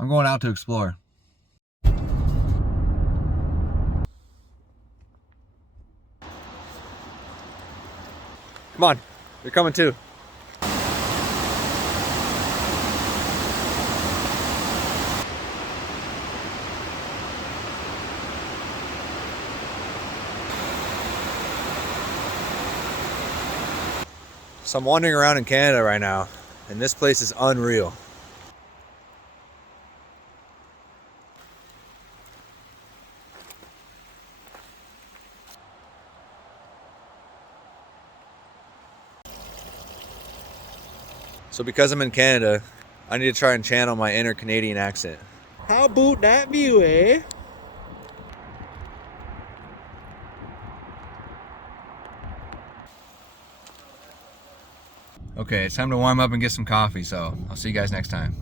I'm going out to explore. Come on, you're coming too. So I'm wandering around in Canada right now, and this place is unreal. So because I'm in Canada, I need to try and channel my inner Canadian accent. How about that view, eh? Okay, it's time to warm up and get some coffee, so I'll see you guys next time.